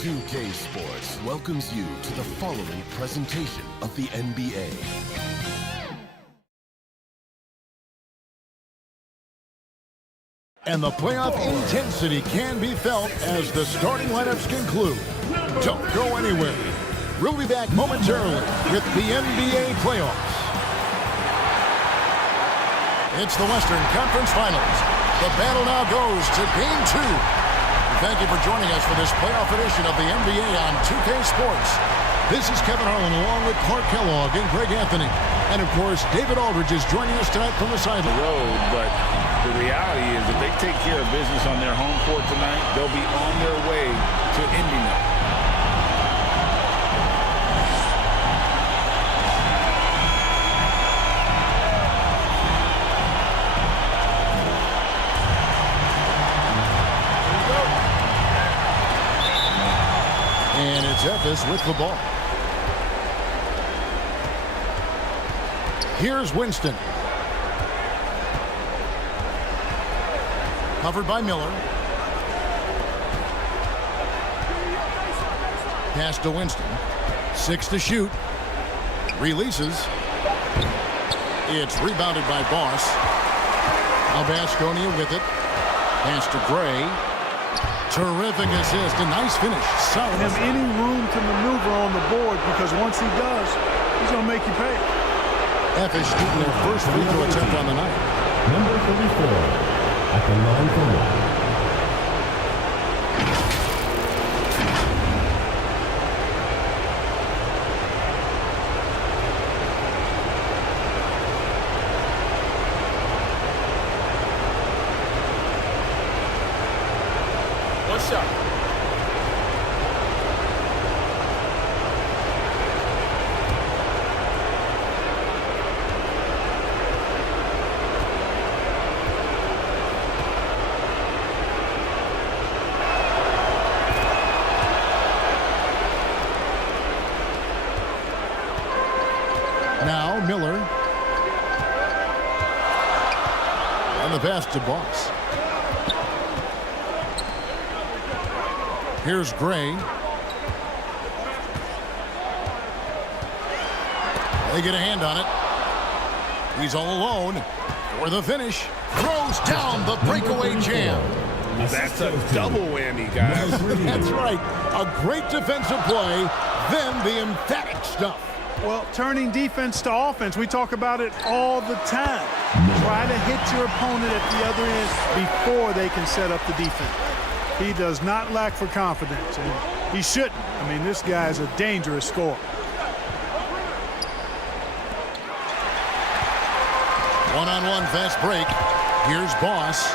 2K Sports welcomes you to the following presentation of the NBA. And the playoff intensity can be felt as the starting lineups conclude. Don't go anywhere. We'll be back momentarily with the NBA playoffs. It's the Western Conference Finals. The battle now goes to Game 2. Thank you for joining us for this playoff edition of the NBA on 2K Sports. This is Kevin Harlan along with Clark Kellogg and Greg Anthony. And, of course, David Aldridge is joining us tonight from the sideline. Road, but the reality is if they take care of business on their home court tonight, they'll be on their way to ending it. And it's Ephes with the ball. Here's Winston. Covered by Miller. Pass to Winston. 6 to shoot. Releases. It's rebounded by Boss. Now Baskonia with it. Pass to Gray. Terrific assist. A nice finish. Solid. Have any room to maneuver on the board, because once he does, he's going to make you pay. Ephes shooting their first free throw attempt on the night. Number 34 at the line for one. What's up? Now Miller. On the pass to Boss. Here's Gray. They get a hand on it. He's all alone for the finish. Throws down the breakaway jam. That's a double whammy, guys. That's right. A great defensive play, then the emphatic stuff. Well, turning defense to offense, we talk about it all the time. Try to hit your opponent at the other end before they can set up the defense. He does not lack for confidence, and he shouldn't. I mean, this guy's a dangerous scorer. One-on-one fast break. Here's Boss.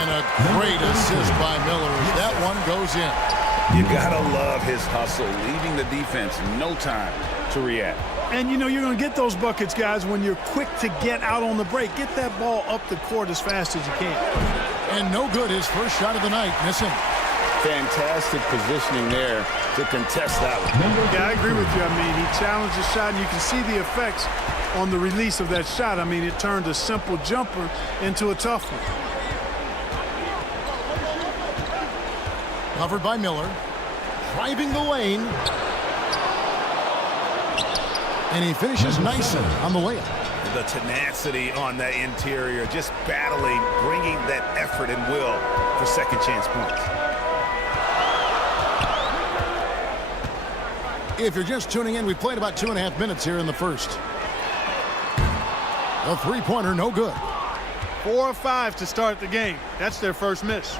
And a great assist by Miller as that one goes in. You gotta love his hustle, leaving the defense no time to react. And, you know, you're going to get those buckets, guys, when you're quick to get out on the break. Get that ball up the court as fast as you can. And no good, his first shot of the night, missing. Fantastic positioning there to contest that one. Yeah, I agree with you. I mean, he challenged the shot, and you can see the effects on the release of that shot. I mean, it turned a simple jumper into a tough one. Covered by Miller. Driving the lane. And he finishes nicely on the layup. The tenacity on that interior, just battling, bringing that effort and will for second chance points. If you're just tuning in, we played about 2.5 minutes here in the first. A three-pointer, no good. 4 of 5 to start the game. That's their first miss.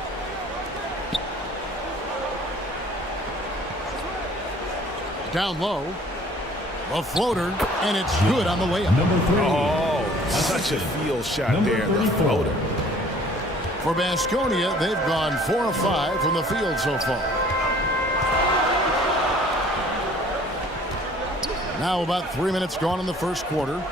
Down low. A floater, and it's good on the layup. Number 3. Oh, such a field shot Number there, the 34. floater. For Baskonia, they've gone 4 of 5 from the field so far. Now about 3 minutes gone in the first quarter.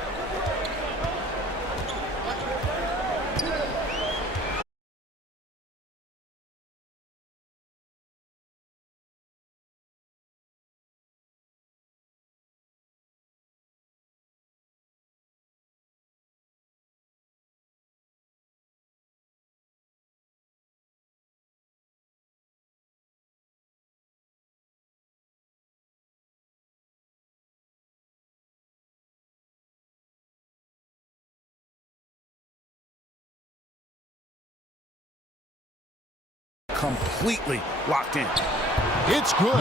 completely locked in. It's good.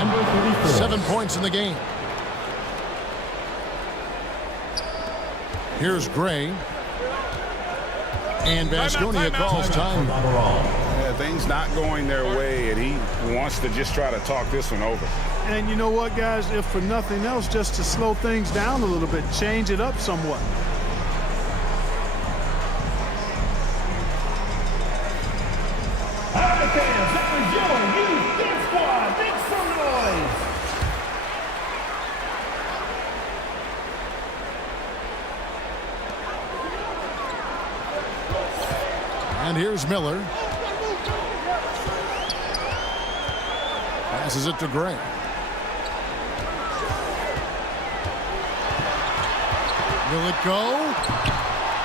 7 points in the game. Here's Gray. And Vasconia calls time. Yeah, things not going their way, and he wants to just try to talk this one over. And you know what, guys? If for nothing else, just to slow things down a little bit, change it up somewhat. All right, fans, that was your youth dance squad. Make some noise. And here's Miller. Passes it to Gray. Will it go?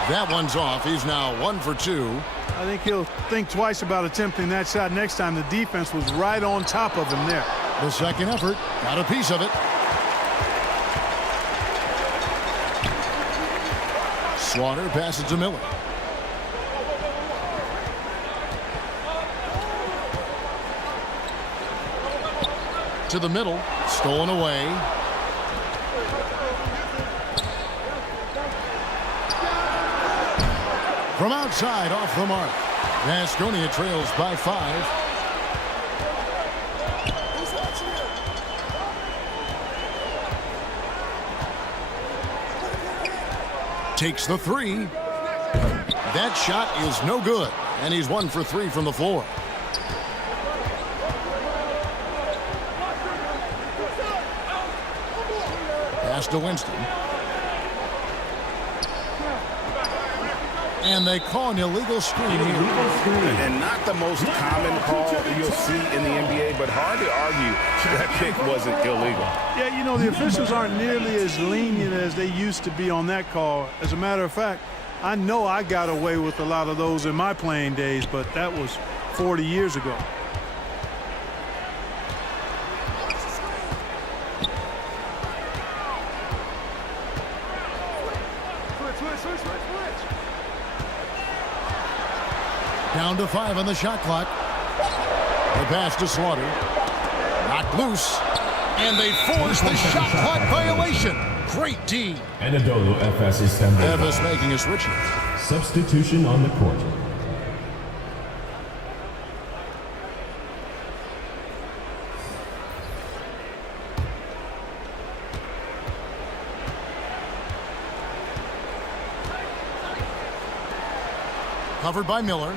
That one's off. He's now 1 for 2. I think he'll think twice about attempting that shot next time. The defense was right on top of him there. The second effort. Got a piece of it. Slaughter passes to Miller. To the middle. Stolen away. From outside, off the mark. Vasconia trails by 5. Takes the 3. That shot is no good. And he's 1 for 3 from the floor. Pass to Winston. And they call an illegal screen here. And not the most common call you'll see in the NBA, but hard to argue that kick wasn't illegal. Yeah, you know, the officials aren't nearly as lenient as they used to be on that call. As a matter of fact, I know I got away with a lot of those in my playing days, but that was 40 years ago. Down to 5 on the shot clock. The pass to Slaughter. Knocked loose. And they force the shot clock violation. Great D. Anadolu FS is standing by. Davis making a switch. Substitution on the court. Covered by Miller.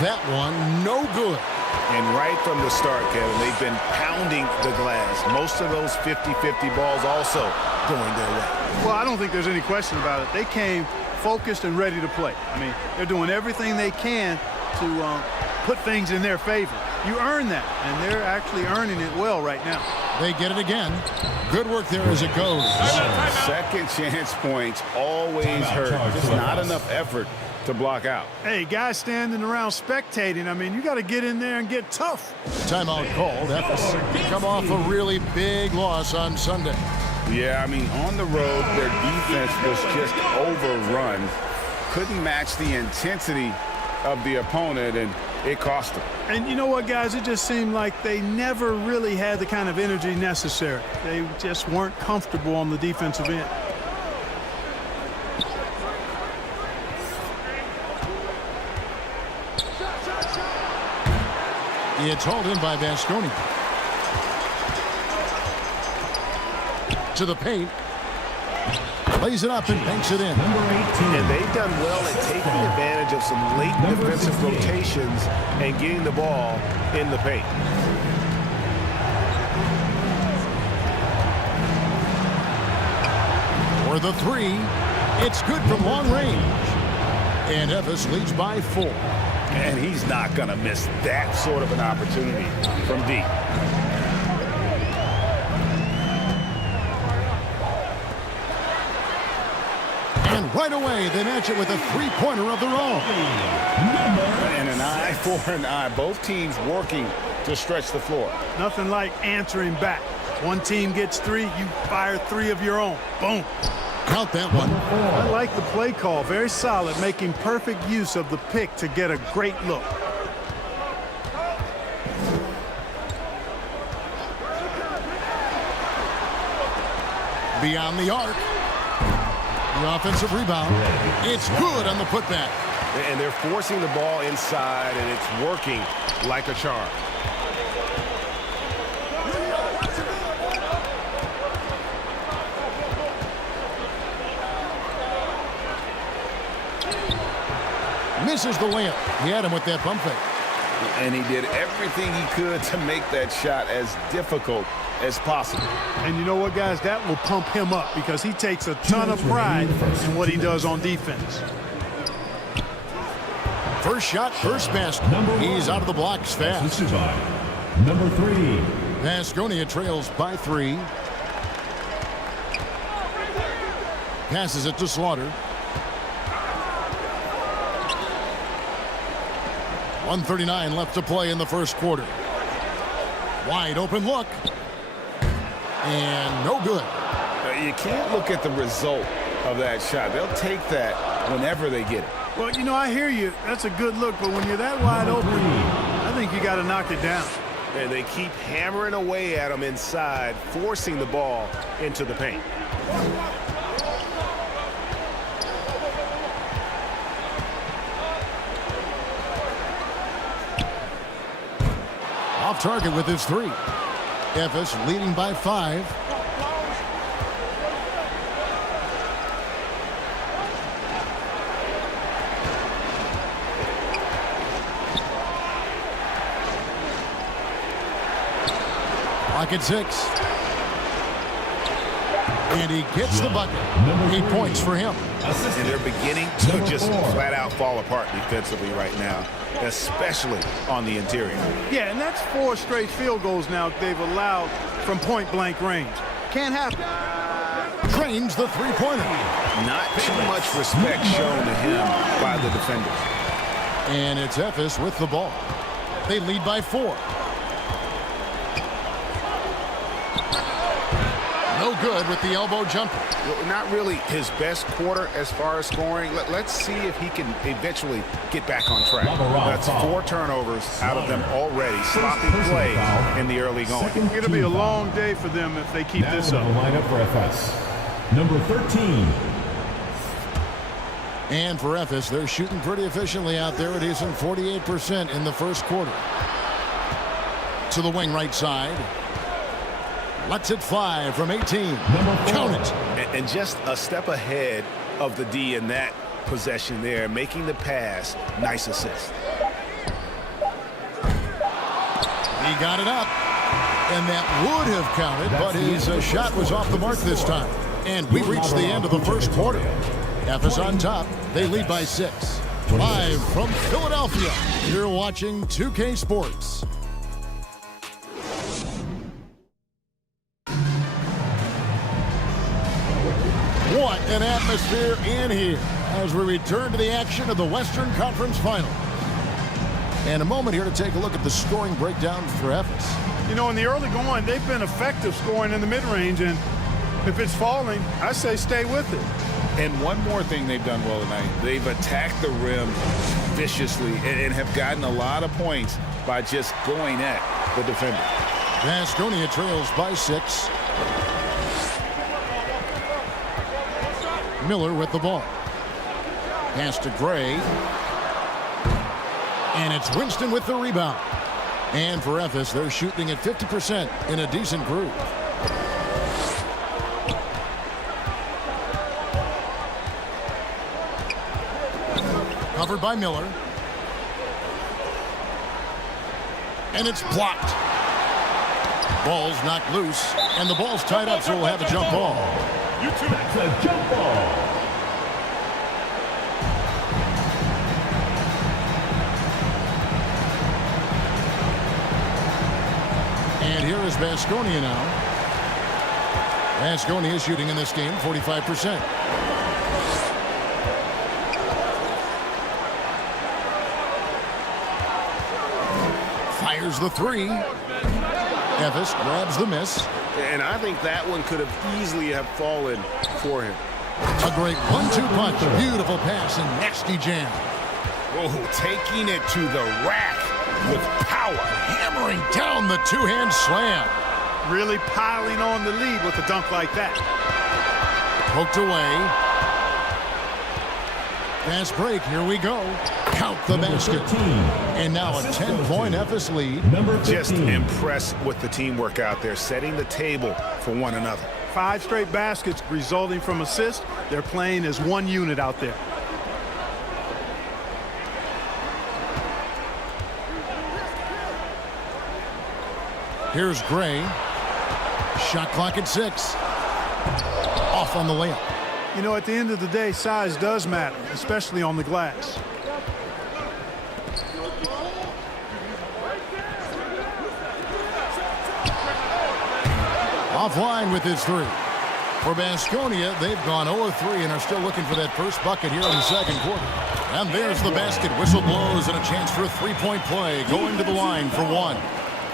That one, no good. And right from the start, Kevin, they've been pounding the glass. Most of those 50-50 balls also going their way. Well, I don't think there's any question about it. They came focused and ready to play. I mean, they're doing everything they can to put things in their favor. You earn that, and they're actually earning it well right now. They get it again. Good work there as it goes. Second chance points always hurt. Just not enough effort to block out. Hey, guys standing around spectating, I mean, you got to get in there and get tough. Timeout called. Efes come off a really big loss on Sunday. Yeah, I mean, on the road, their defense was just overrun. Couldn't match the intensity of the opponent, and it cost them. And you know what, guys? It just seemed like they never really had the kind of energy necessary. They just weren't comfortable on the defensive end. It's hauled in by Vasconia. To the paint. Plays it up and banks it in. And they've done well at taking advantage of some late defensive rotations and getting the ball in the paint. For the 3, it's good from long range. And Efes leads by 4. And he's not going to miss that sort of an opportunity from deep. And right away, they match it with a 3-pointer of their own. And an eye for an eye. Both teams working to stretch the floor. Nothing like answering back. One team gets 3, you fire 3 of your own. Boom. Count that one. I like the play call. Very solid, making perfect use of the pick to get a great look. Beyond the arc. The offensive rebound. It's good on the putback. And they're forcing the ball inside, and it's working like a charm. Misses the layup. He had him with that pump fake. And he did everything he could to make that shot as difficult as possible. And you know what, guys? That will pump him up because he takes a ton of pride in what he does on defense. First shot, first basket. He's out of the blocks fast. Number 3. Vasconia trails by 3. Passes it to Slaughter. 1:39 left to play in the first quarter. Wide open look. And no good. You can't look at the result of that shot. They'll take that whenever they get it. Well, you know, I hear you. That's a good look, but when you're that wide open, I think you got to knock it down. And they keep hammering away at him inside, forcing the ball into the paint. Off target with his 3. Efes leading by 5. Pocket 6. And he gets the bucket. 8 points for him. And they're beginning to just flat out fall apart defensively right now, especially on the interior. Yeah, and that's 4 straight field goals now they've allowed from point-blank range. Can't happen. Drains the three-pointer. Not too much respect shown to him by the defenders. And it's Efes with the ball. They lead by 4. No good with the elbow jumper. Not really his best quarter as far as scoring. Let's see if he can eventually get back on track. That's 4 turnovers out of them already. Sloppy play in the early going. It'll be a long day for them if they keep this up. Lineup for Efes. Number 13. And for Efes, they're shooting pretty efficiently out there. A decent 48% in the first quarter. To the wing right side. Lets it fly from 18. Count it. And just a step ahead of the D in that possession there, making the pass. Nice assist. He got it up. And that would have counted, but his shot was off the mark this time. And we reached the end of the first quarter. Efes on top. They lead by 6. Live from Philadelphia, you're watching 2K Sports. What an atmosphere in here as we return to the action of the Western Conference Final. And a moment here to take a look at the scoring breakdown for Efes. You know, in the early going, they've been effective scoring in the mid-range, and if it's falling, I say stay with it. And one more thing they've done well tonight. They've attacked the rim viciously and have gotten a lot of points by just going at the defender. Vasconia trails by 6. Miller with the ball. Pass to Gray. And it's Winston with the rebound. And for Efes, they're shooting at 50% in a decent groove. Covered by Miller. And it's blocked. Ball's knocked loose. And the ball's tied up, so we'll have a jump ball. That's a jump ball. And here is Vasconia now. Vasconia is shooting in this game 45%. Fires the 3. Efes grabs the miss. And I think that one could have easily have fallen for him. A great 1-2 punch. Beautiful pass and nasty jam. Oh, taking it to the rack with power. Hammering down the two-hand slam. Really piling on the lead with a dunk like that. Poked away. Fast break. Here we go. Count the basket. And now a 10-point Ephes lead. Just impressed with the teamwork out there, setting the table for one another. 5 straight baskets resulting from assists. They're playing as one unit out there. Here's Gray. Shot clock at 6. Off on the layup. You know, at the end of the day, size does matter, especially on the glass. Offline with his 3. For Baskonia, they've gone 0-3 and are still looking for that first bucket here in the second quarter. And there's the basket. Whistle blows and a chance for a 3-point play. Going to the line for 1.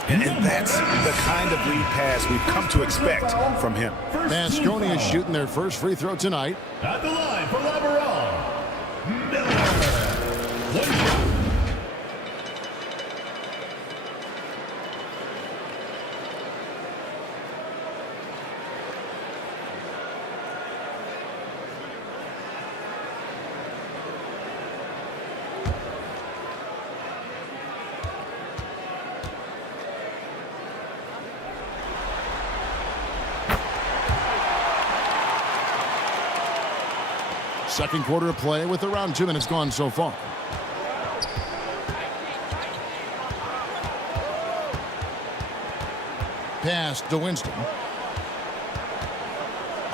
And that's the kind of lead pass we've come to expect from him. Baskonia is shooting their first free throw tonight. At the line for Laveron, Miller. 1 shot. Second quarter of play with around 2 minutes gone so far. Pass to Winston.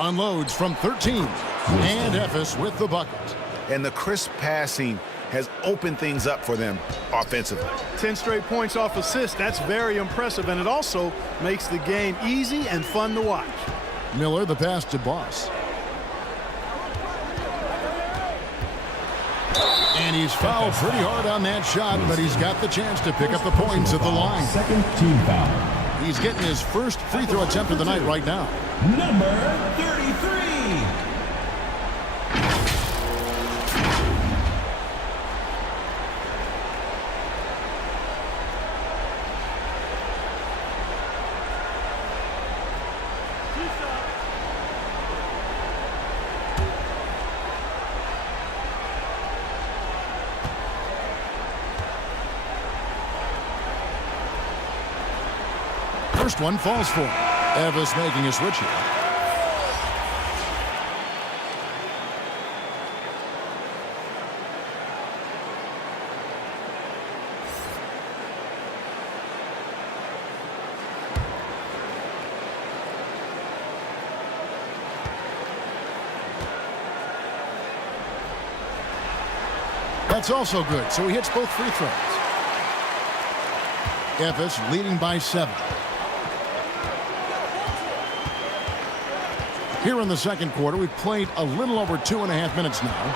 Unloads from 13. And Ephes with the bucket. And the crisp passing has opened things up for them offensively. 10 straight points off assist. That's very impressive, and it also makes the game easy and fun to watch. Miller, the pass to Boss. And he's fouled pretty hard on that shot, but he's got the chance to pick up the points at the line. Second team foul. He's getting his first free throw attempt of the night right now. Number 33. First one falls for him. Ephes making a switch here. That's also good, so he hits both free throws. Ephes leading by 7. Here in the second quarter, we've played a little over 2.5 minutes now.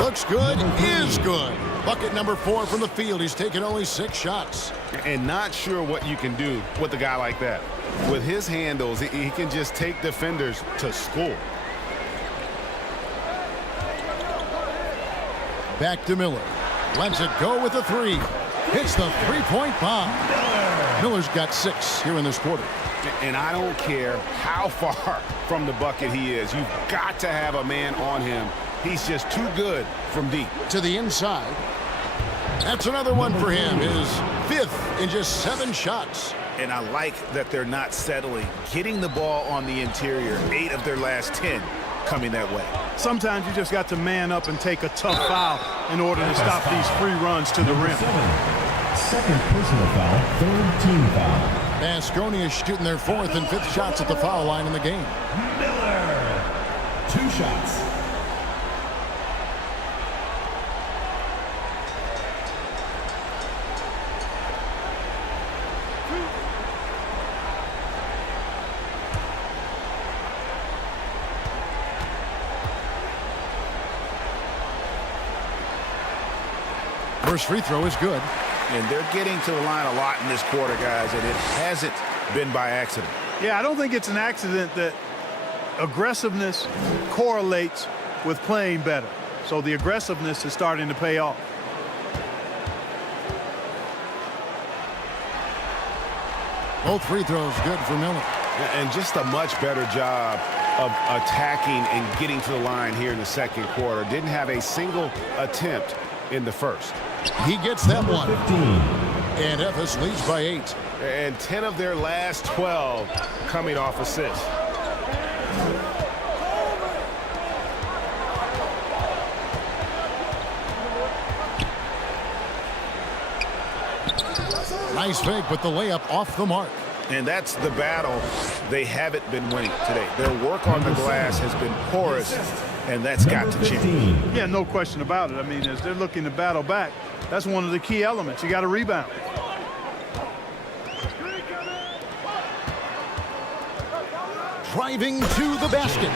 Looks good, is good. Bucket number 4 from the field. He's taken only 6 shots. And not sure what you can do with a guy like that. With his handles, he can just take defenders to score. Back to Miller. Lets it go with a 3. Hits the 3-point bomb. Miller's got 6 here in this quarter. And I don't care how far from the bucket he is. You've got to have a man on him. He's just too good from deep. To the inside. That's another one for him. His 5th in just 7 shots. And I like that they're not settling. Getting the ball on the interior, 8 of their last 10 coming that way. Sometimes you just got to man up and take a tough foul in order to stop these free runs to the rim. 7. Second personal foul, 3rd team foul. Baskonia is shooting their 4th and 5th shots at the foul line in the game. Miller. 2 shots. First free throw is good. And they're getting to the line a lot in this quarter, guys, and it hasn't been by accident. Yeah, I don't think it's an accident that Aggressiveness correlates with playing better. So the aggressiveness is starting to pay off. Both free throws good for Miller. And just a much better job of attacking and getting to the line here in the second quarter. Didn't have a single attempt in the first. He gets that one. And Ephes leads by 8. And 10 of their last 12 coming off assists. Nice fake, but the layup off the mark. And that's the battle they haven't been winning today. Their work on the glass has been porous, and that's got to change. Yeah, no question about it. I mean, as they're looking to battle back, that's one of the key elements. You got to rebound. Driving to the basket.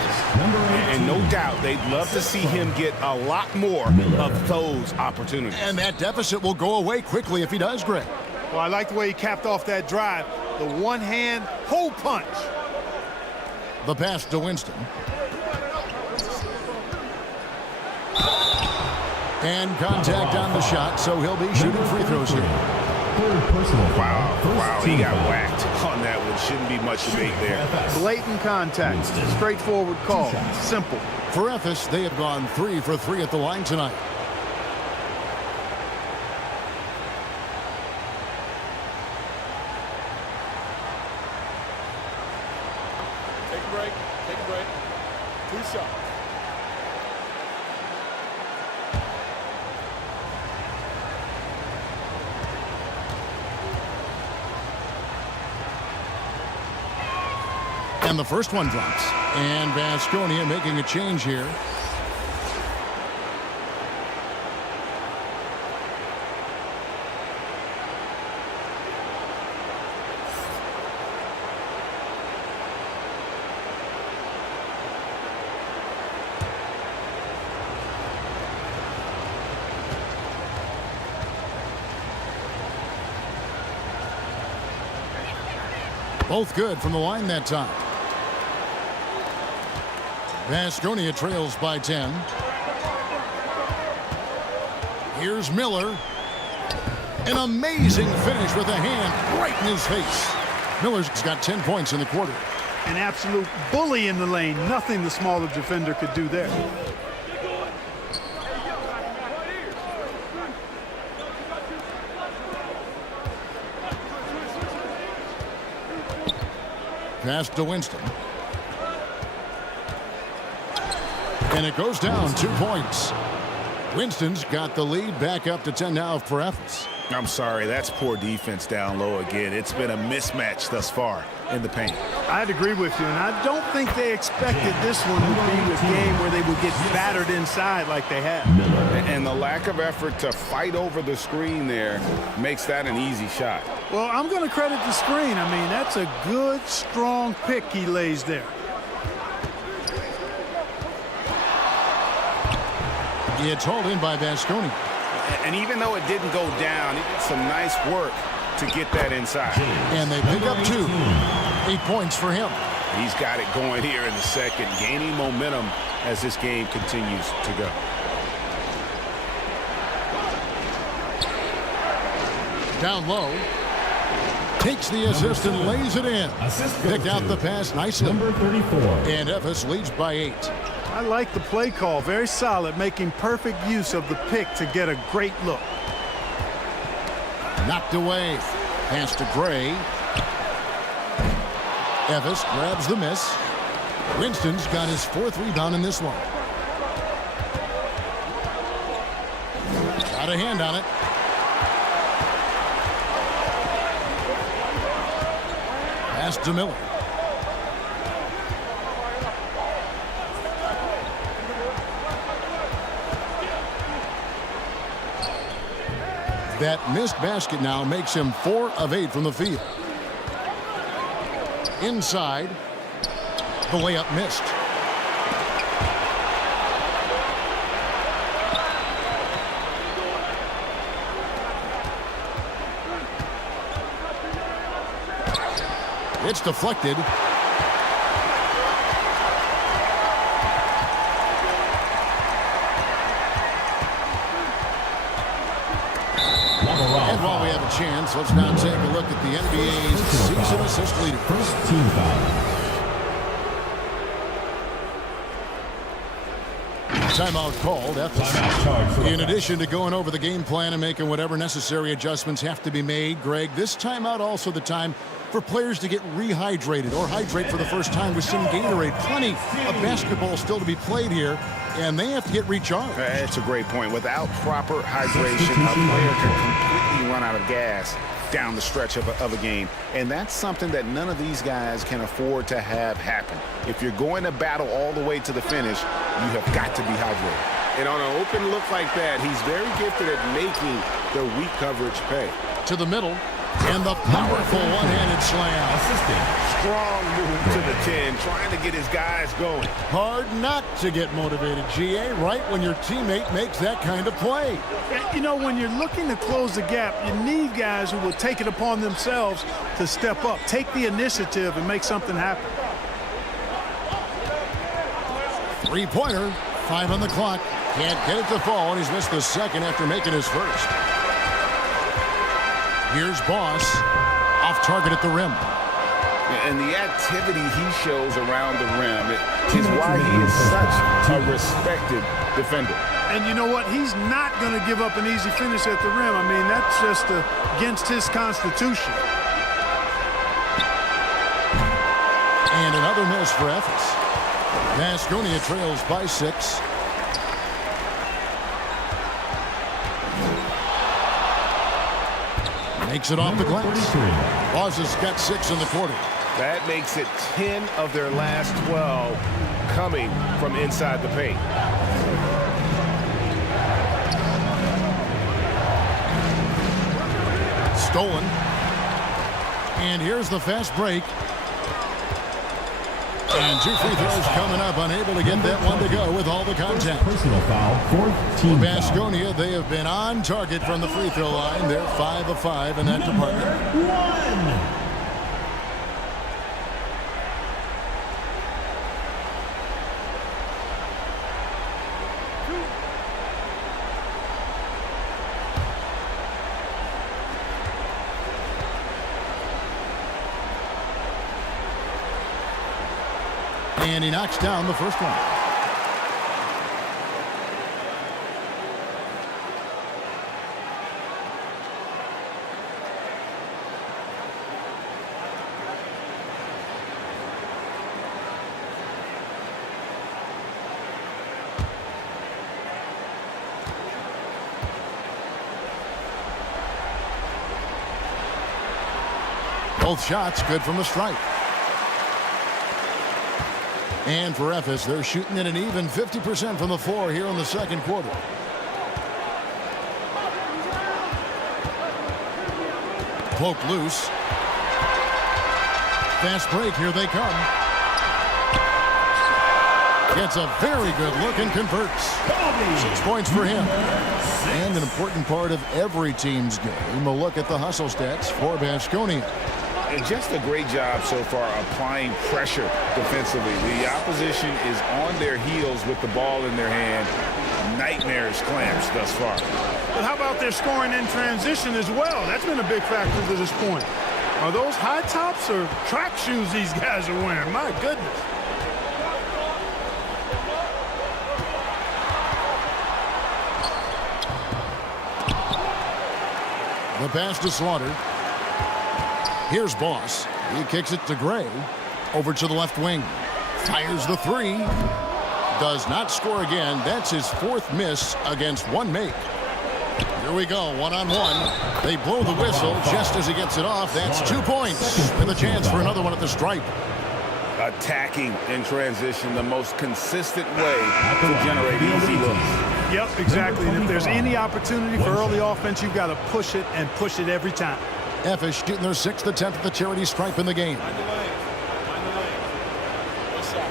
And no doubt they'd love to see him get a lot more of those opportunities. And that deficit will go away quickly if he does, Greg. Well, I like the way he capped off that drive. The one-hand hole punch. The pass to Winston. And contact on the shot, so he'll be shooting free throws here. Wow, he got whacked on that one. Shouldn't be much debate there. Blatant contact. Straightforward call. Simple. For Ephes, they have gone 3 for 3 at the line tonight. Take a break. Take a break. 2 shots. And the first one drops. And Vasconia making a change here. Both good from the line that time. Vasconia trails by 10. Here's Miller. An amazing finish with a hand right in his face. Miller's got 10 points in the quarter. An absolute bully in the lane. Nothing the smaller defender could do there. Pass to Winston. And it goes down 2 points. Winston's got the lead back up to 10 now for Ephes. I'm sorry, that's poor defense down low again. It's been a mismatch thus far in the paint. I'd agree with you, and I don't think they expected this one would be a game where they would get battered inside like they have. And the lack of effort to fight over the screen there makes that an easy shot. Well, I'm going to credit the screen. I mean, that's a good, strong pick he lays there. It's hauled in by Vasconia. And even though it didn't go down, he did some nice work to get that inside. And they pick up 2. 8 points for him. He's got it going here in the second, gaining momentum as this game continues to go. Down low. Takes the assist and lays it in. Picked out the pass nicely. Number 34. And Ephes leads by 8. I like the play call. Very solid, making perfect use of the pick to get a great look. Knocked away. Pass to Gray. Ephes grabs the miss. Winston's got his 4th rebound in this one. Got a hand on it. Pass to Miller. That missed basket now makes him 4 of 8 from the field. Inside. The layup missed. It's deflected. chance. Let's now take a look at the NBA's season assist leader. First team foul. Timeout called. Timeout charge for In addition to going over the game plan and making whatever necessary adjustments have to be made, Greg, this timeout also the time for players to get rehydrated or hydrate for the first time with some Gatorade. Plenty of basketball still to be played here, and they have to get recharged. That's a great point. Without proper hydration, a player can completely run out of gas down the stretch of a game. And that's something that none of these guys can afford to have happen. If you're going to battle all the way to the finish, you have got to be hydrated. And on an open look like that, he's very gifted at making the weak coverage pay. To the middle, and the powerful one-handed slam. Assistant. Strong move to the 10, trying to get his guys going. Hard not to get motivated, GA, right when your teammate makes that kind of play. You know, when you're looking to close the gap, you need guys who will take it upon themselves to step up, take the initiative, and make something happen. Three-pointer, 5 on the clock. Can't get it to fall, and he's missed the second after making his first. Here's Boss, off target at the rim. And the activity he shows around the rim is why he is such a respected defender. And you know what? He's not going to give up an easy finish at the rim. I mean, that's just against his constitution. And another miss for Ephes. Vasconia trails by 6. Makes it off the glass. Boss has got 6 in the quarter. That makes it 10 of their last 12 coming from inside the paint. Stolen. And here's the fast break. And 2 free throws coming up, unable to get that one to go with all the contact. Personal foul, 4th team foul. Vasconia, they have been on target from the free throw line. They're 5 of 5 in that department. And he knocks down the first one. Both shots good from the stripe. And for Ephes, they're shooting at an even 50% from the floor here in the second quarter. Poke loose. Fast break, here they come. Gets a very good look and converts. 6 points for him. And an important part of every team's game, a look at the hustle stats for Vasconia. And just a great job so far applying pressure defensively. The opposition is on their heels with the ball in their hand. Nightmarish clamps thus far. But how about their scoring in transition as well? That's been a big factor to this point. Are those high tops or track shoes these guys are wearing? My goodness. The pass to Slaughter. Here's Boss. He kicks it to Gray. Over to the left wing. Fires the 3. Does not score again. That's his 4th miss against 1 make. Here we go, 1-on-1. They blow the whistle just as he gets it off. That's 2 points with a chance for another one at the stripe. Attacking in transition, the most consistent way to generate easy looks. Yep, exactly. And if there's any opportunity for early offense, you've got to push it and push it every time. Ephes shooting their 6th attempt at the charity stripe in the game. Find the lane. Find the lane. What's up?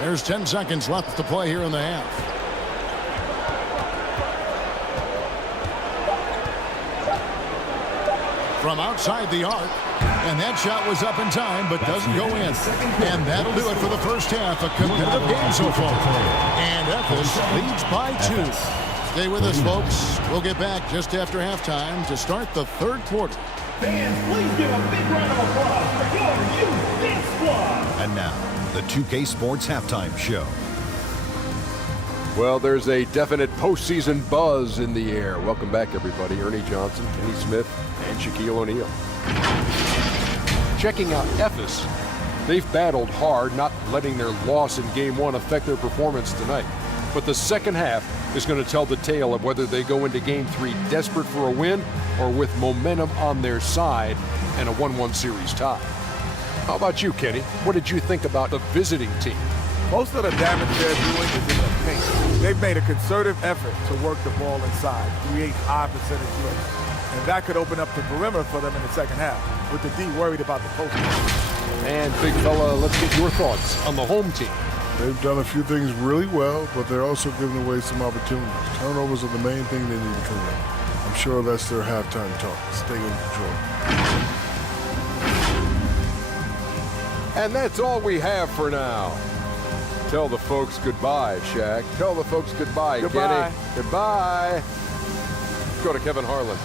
There's 10 seconds left to play here in the half. from outside the arc. And that shot was up in time, but doesn't go in. And that'll do it for the first half. A competitive game so far. And Ephes leads by 2. Stay with us, folks. We'll get back just after halftime to start the third quarter. Fans, please give a big round of applause for your youth dance squad. And now, the 2K Sports Halftime Show. Well, there's a definite postseason buzz in the air. Welcome back, everybody. Ernie Johnson, Kenny Smith, and Shaquille O'Neal. Checking out Ephes, they've battled hard, not letting their loss in Game 1 affect their performance tonight. But the second half is going to tell the tale of whether they go into Game 3 desperate for a win or with momentum on their side and a 1-1 series tie. How about you, Kenny? What did you think about the visiting team? Most of the damage they're doing is in the paint. They've made a concerted effort to work the ball inside, create high percentage looks. And that could open up the perimeter for them in the second half, with the D worried about the post. And, big fella, let's get your thoughts on the home team. They've done a few things really well, but they're also giving away some opportunities. Turnovers are the main thing they need to clean up. I'm sure that's their halftime talk. Stay in control. And that's all we have for now. Tell the folks goodbye, Shaq. Tell the folks goodbye, Goodbye. Kenny. Goodbye. Go to Kevin Harlan.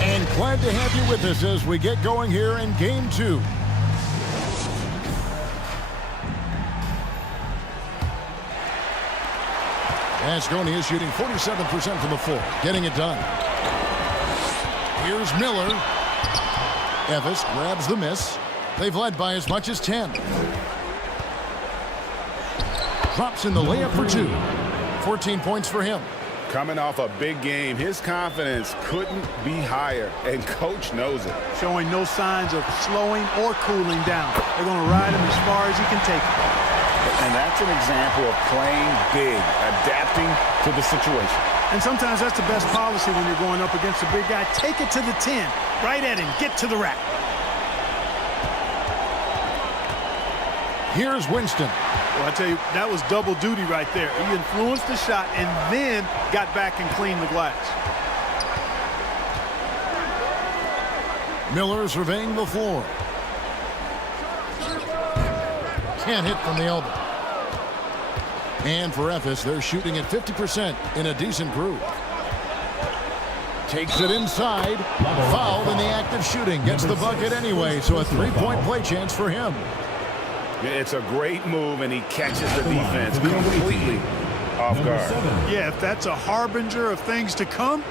And glad to have you with us as we get going here in Game 2. Asconi is shooting 47% from the floor, getting it done. Here's Miller. Ephes grabs the miss. They've led by as much as 10. Drops in the layup for 2. 14 points for him. Coming off a big game, his confidence couldn't be higher, and coach knows it. Showing no signs of slowing or cooling down. They're going to ride him as far as he can take it. And that's an example of playing big, adapting to the situation. And sometimes that's the best policy when you're going up against a big guy. Take it to the 10. Right at him. Get to the rack. Here's Winston. Well, I tell you, that was double duty right there. He influenced the shot and then got back and cleaned the glass. Miller surveying the floor. Can't hit from the elbow. And for Ephes, they're shooting at 50% in a decent groove. Takes it inside. Fouled in the act of shooting. Gets the bucket anyway, so a three-point play chance for him. It's a great move, and he catches the defense completely off guard. Yeah, if that's a harbinger of things to come,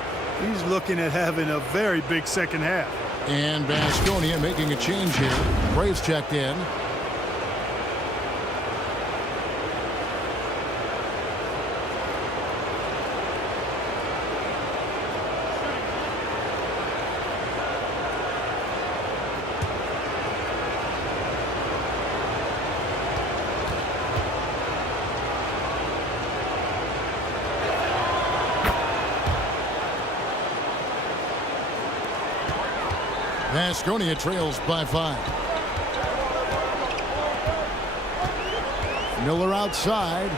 he's looking at having a very big second half. And Baskonia making a change here. Braves checked in. Baskonia trails by 5. Miller outside.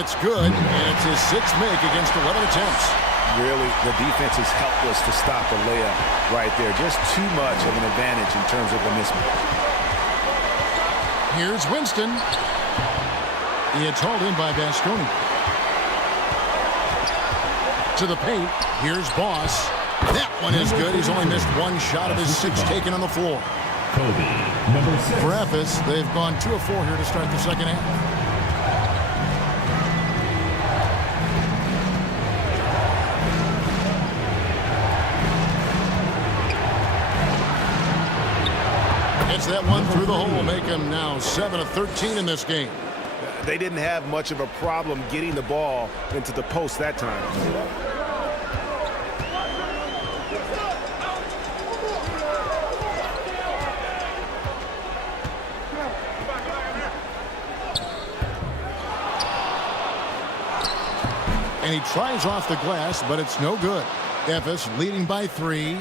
It's good, and it's his 6th make against 11 attempts. Really, the defense is helpless to stop a layup right there. Just too much of an advantage in terms of the mismatch. Here's Winston. It's hauled in by Baskonia. To the paint. Here's Boss. That one is good. He's only missed one shot of his 6 taken on the floor. For Ephes, they've gone 2 of 4 here to start the second half. It's that one through the hole, make him now 7 of 13 in this game. They didn't have much of a problem getting the ball into the post that time. And he tries off the glass, but it's no good. Ephes leading by 3.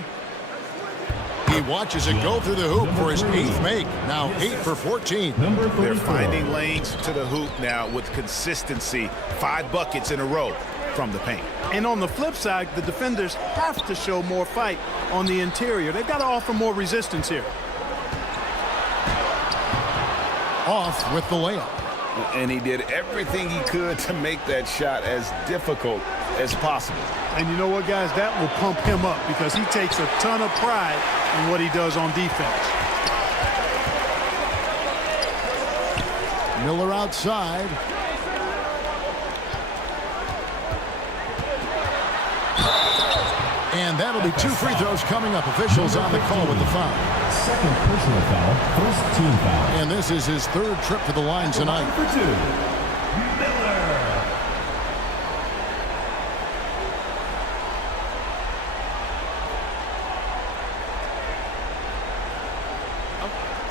He watches it go through the hoop for his 8th make. Now 8 for 14. They're finding lanes to the hoop now with consistency. 5 buckets in a row from the paint. And on the flip side, the defenders have to show more fight on the interior. They've got to offer more resistance here. Off with the layup. And he did everything he could to make that shot as difficult as possible. And you know what, guys? That will pump him up because he takes a ton of pride in what he does on defense. Miller outside. And that'll be 2 free throws coming up. Officials on the call with the foul. Second personal foul, first team foul. And this is his 3rd trip to the line tonight. Number 2, Miller.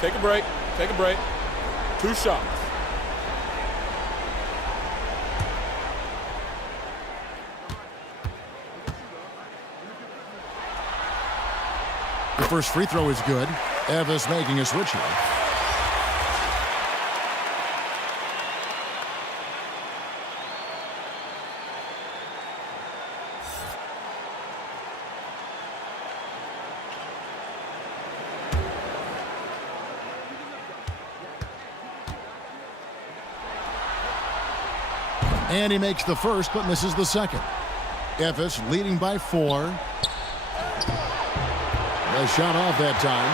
Take a break. Take a break. 2 shots. The first free throw is good. Evis making a switch here. And he makes the first, but misses the second. Evis leading by 4. A shot off that time.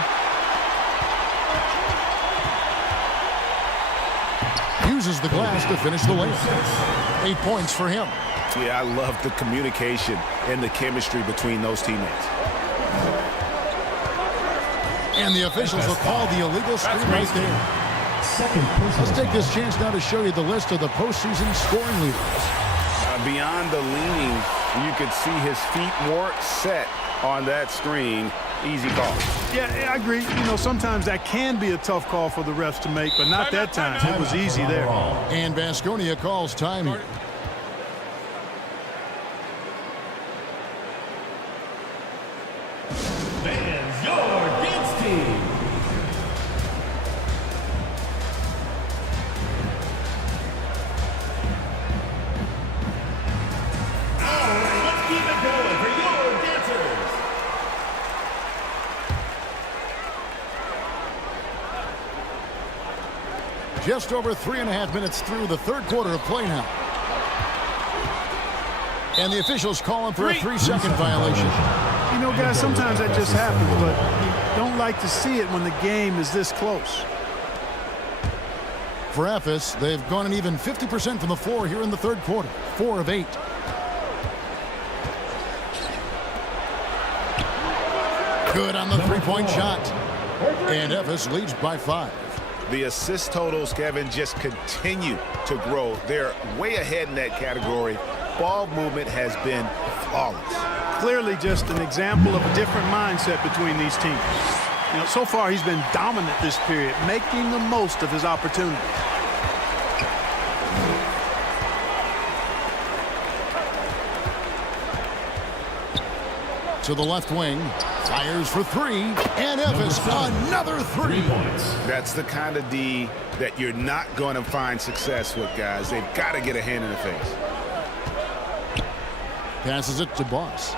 Uses the glass to finish the layup. 8 points for him. Yeah, I love the communication and the chemistry between those teammates. And the officials will call the illegal screen right there. Let's take this chance now to show you the list of the postseason scoring leaders. Beyond the leaning, you could see his feet more set on that screen. Easy call. Yeah, I agree. You know, sometimes that can be a tough call for the refs to make, but not that time. It was easy there. And Vasconia calls time here. Fans, your dance team. All right, let's keep it going for your dancers. Just over 3.5 minutes through the 3rd quarter of play now. And the officials calling for a 3-second violation. You know, guys, sometimes that just happens, but you don't like to see it when the game is this close. For Evis, they've gone an even 50% from the floor here in the 3rd quarter. 4 of 8. Good on the 3-point shot. And Evis leads by 5. The assist totals, Kevin, just continue to grow. They're way ahead in that category. Ball movement has been flawless. Clearly just an example of a different mindset between these teams. You know, so far he's been dominant this period, making the most of his opportunities. To the left wing, fires for 3, and Evis another 3. That's the kind of D that you're not going to find success with, guys. They've got to get a hand in the face. Passes it to Boss.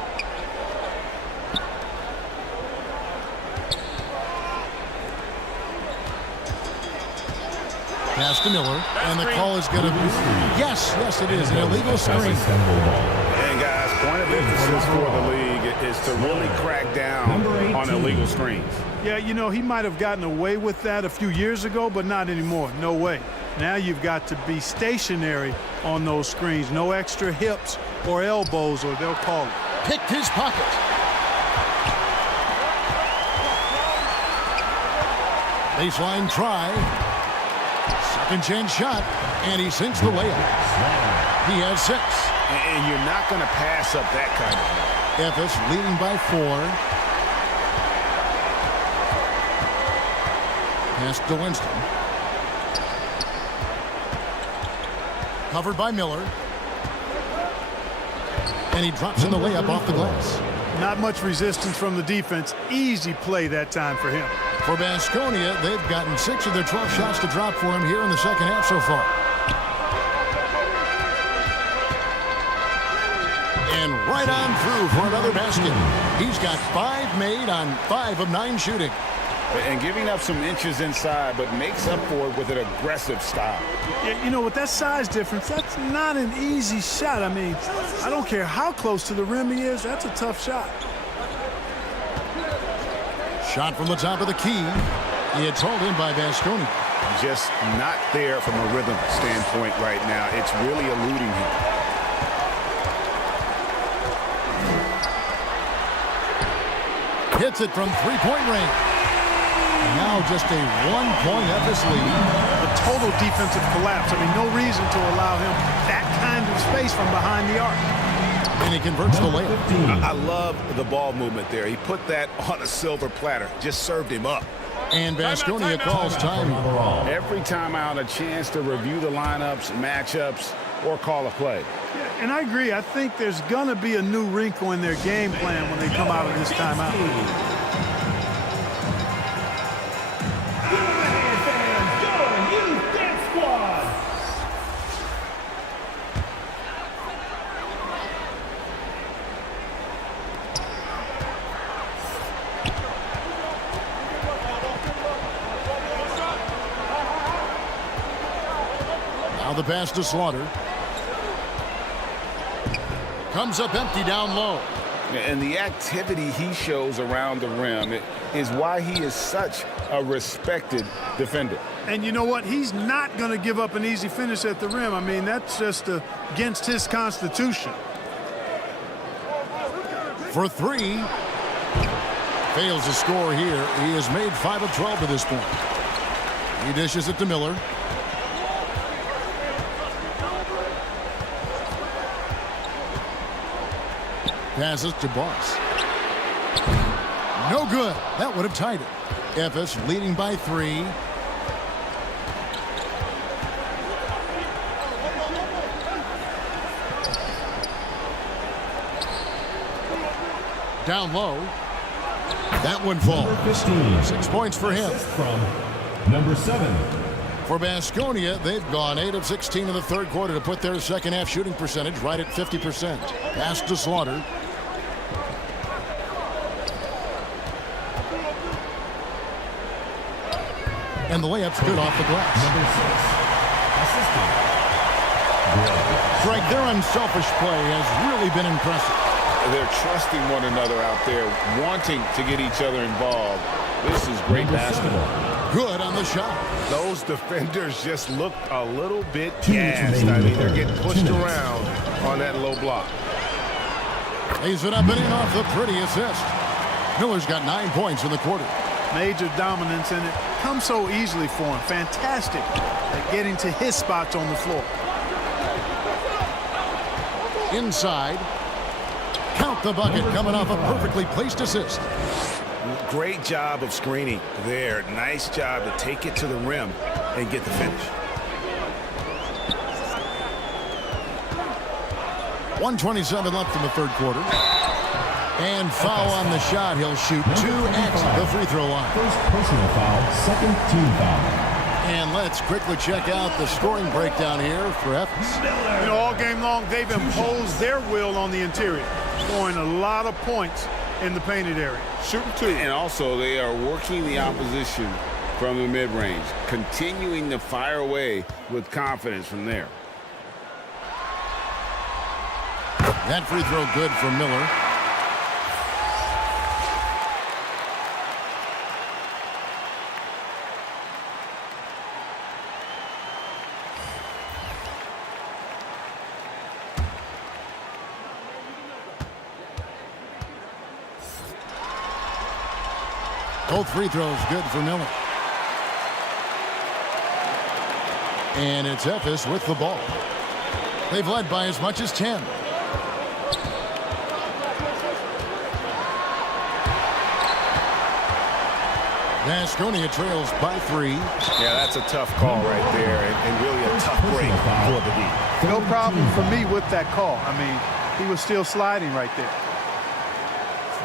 Pass to Miller, and the call is going to be... Yes, it is, an illegal screen. And guys, point of emphasis for the league is to really crack down on illegal screens. Yeah, you know, he might have gotten away with that a few years ago, but not anymore. No way. Now you've got to be stationary on those screens. No extra hips or elbows, or they'll call it. Picked his pocket. Baseline try. Second chance shot, and he sinks the layup. He has 6. And you're not going to pass up that kind of thing. Evis leading by 4. Pass to Winston. Covered by Miller. And he drops in the layup off the glass. Not much resistance from the defense. Easy play that time for him. For Baskonia, they've gotten 6 of their 12 shots to drop for him here in the second half so far. And right on through for another basket. He's got 5 made on 5 of 9 shooting. And giving up some inches inside, but makes up for it with an aggressive style. Yeah, you know, with that size difference, that's not an easy shot. I mean, I don't care how close to the rim he is, that's a tough shot. Shot from the top of the key. He had hauled in by Baskonia. Just not there from a rhythm standpoint right now. It's really eluding him. Hits it from three-point range. Now just a 1-point Memphis lead. A total defensive collapse. I mean, no reason to allow him that kind of space from behind the arc. And he converts the layup. I love the ball movement there. He put that on a silver platter. Just served him up. And Baskonia calls time. Every timeout, a chance to review the lineups, matchups, or call a play. Yeah, and I agree. I think there's going to be a new wrinkle in their game plan when they come out of this timeout. Now the pass to Slaughter. Comes up empty down low. And the activity he shows around the rim is why he is such a respected defender. And you know what? He's not going to give up an easy finish at the rim. I mean, that's just against his constitution. For 3. Fails to score here. He has made 5 of 12 to this point. He dishes it to Miller. Passes to Boss. No good. That would have tied it. Ephes leading by 3. Down low. That one falls. 6 points for him. From number 7. For Baskonia, they've gone 8 of 16 in the third quarter to put their second half shooting percentage right at 50%. Pass to Slaughter. And the layup's good off the glass. Greg, their unselfish play has really been impressive. They're trusting one another out there, wanting to get each other involved. This is great basketball. Good on the shot. Those defenders just looked a little bit gassed. I mean, they're getting pushed around on that low block. Lays it up and in off the pretty assist. Miller's got 9 points in the quarter. Major dominance, and it comes so easily for him. Fantastic at getting to his spots on the floor. Inside. Count the bucket coming off a perfectly placed assist. Great job of screening there. Nice job to take it to the rim and get the finish. 1:27 left in the third quarter. And foul on the shot. He'll shoot 2 at the free throw line. First personal foul, second team foul. And let's quickly check out the scoring breakdown here for Ephes. You know, all game long, they've imposed their will on the interior, scoring a lot of points in the painted area. Shooting 2. And also, they are working the opposition from the mid-range, continuing to fire away with confidence from there. That free throw good for Miller. Both free throws good for Miller. And it's Ephes with the ball. They've led by as much as 10. Baskonia trails by 3. Yeah, that's a tough call right there, and really a tough break for the D. No problem for me with that call. I mean, he was still sliding right there.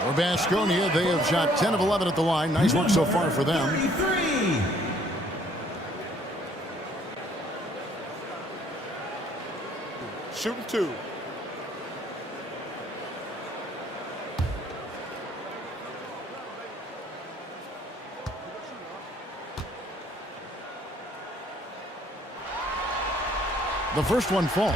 For Baskonia, they have shot 10 of 11 at the line. Nice work so far for them. 33. Shooting 2. The first one falls.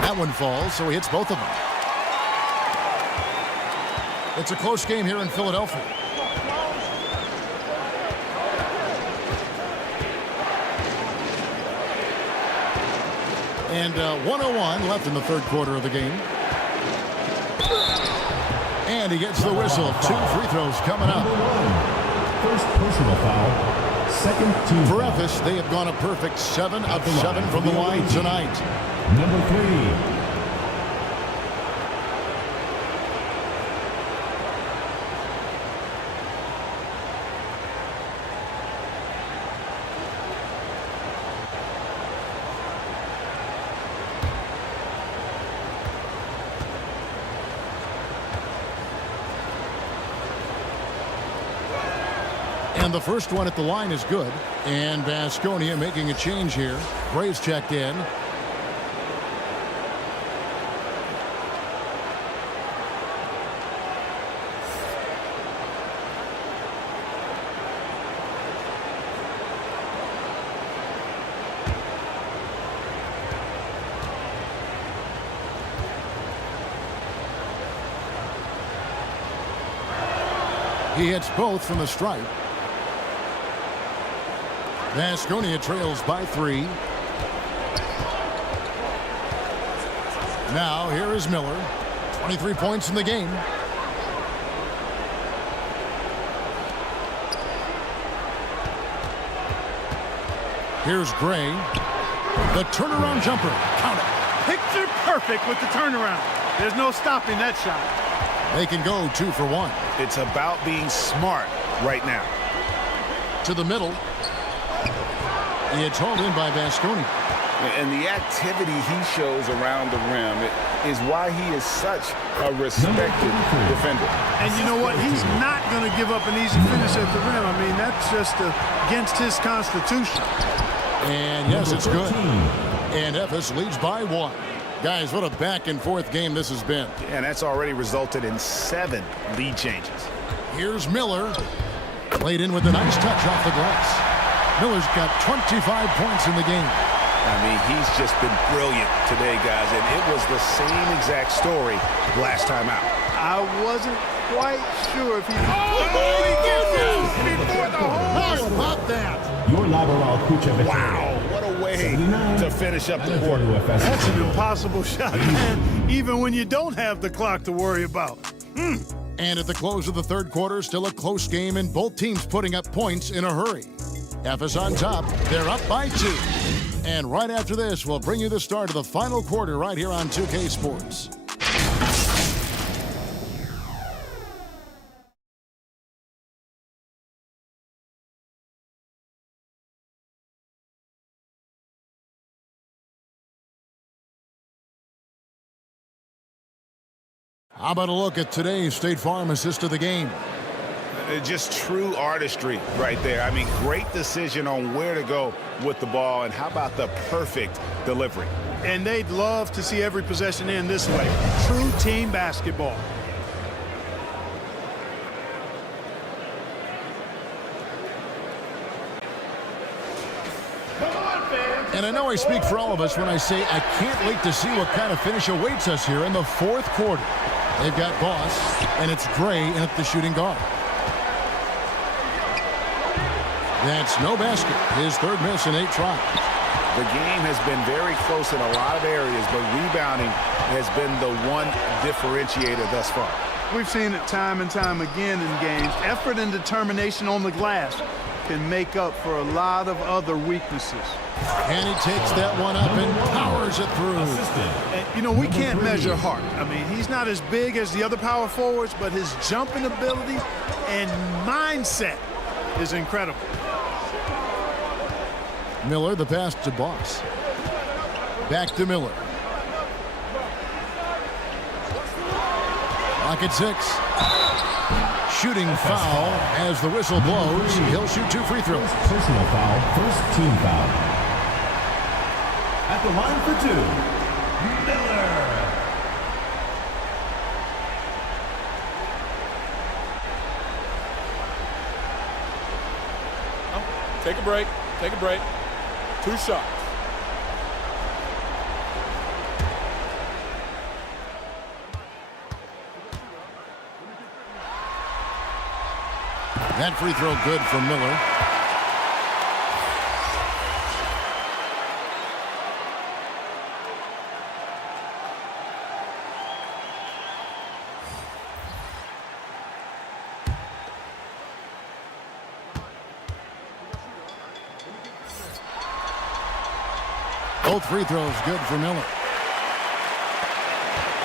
That one falls, so he hits both of them. It's a close game here in Philadelphia. And 1:01 left in the third quarter of the game. And he gets the whistle. 2 free throws coming up. First personal foul. Second team For foul. Ephes, they have gone a perfect 7 of 7 from the line tonight. Number 3. And the first one at the line is good. And Baskonia making a change here. Braves checked in. He hits both from the stripe. Baskonia trails by 3. Now here is Miller. 23 points in the game. Here's Gray. The turnaround jumper. Count it. Picture perfect with the turnaround. There's no stopping that shot. They can go 2 for 1. It's about being smart right now. To the middle. It's hauled in by Baskonia. And the activity he shows around the rim is why he is such a respected defender. And you know what? He's not going to give up an easy finish at the rim. I mean, that's just against his constitution. And yes, it's good. And Ephes leads by 1. Guys, what a back-and-forth game this has been. And that's already resulted in 7 lead changes. Here's Miller. Played in with a nice touch off the glass. Miller's got 25 points in the game. I mean, he's just been brilliant today, guys, and it was the same exact story last time out. I wasn't quite sure if he... Oh, he gets this before the How about that? Your Laboral Kuchev. Wow, what a way to finish up the quarter. That's an impossible shot, man, even when you don't have the clock to worry about. And at the close of the third quarter, still a close game and both teams putting up points in a hurry. Ephes on top. They're up by 2. And right after this, we'll bring you the start of the final quarter right here on 2K Sports. How about a look at today's State Farm assist of the game? Just true artistry right there. I mean, great decision on where to go with the ball, and how about the perfect delivery? And they'd love to see every possession end this way. True team basketball. And I know I speak for all of us when I say I can't wait to see what kind of finish awaits us here in the fourth quarter. They've got Boss, and it's Gray in at the shooting guard. That's no basket. His third miss in 8 tries. The game has been very close in a lot of areas, but rebounding has been the one differentiator thus far. We've seen it time and time again in games. Effort and determination on the glass can make up for a lot of other weaknesses. And he takes that one up and powers it through. And, you know, we can't measure Hart. I mean, he's not as big as the other power forwards, but his jumping ability and mindset is incredible. Miller, the pass to Boss. Back to Miller. Lock at 6. Shooting foul as the whistle blows. He'll shoot 2 free throws. Personal foul, first team foul. At the line for 2, Miller. Take a break. Take a break. 2 shots. That free throw good for Miller. Both free throws good for Miller.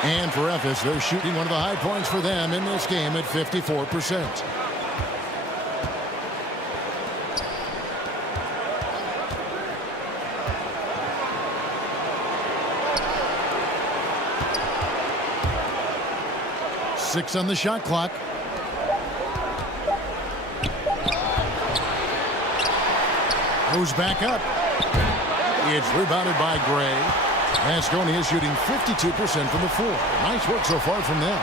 And for Ephes, they're shooting one of the high points for them in this game at 54%. Six on the shot clock. Goes back up. It's rebounded by Gray. Vasconia is shooting 52% from the floor. Nice work so far from them.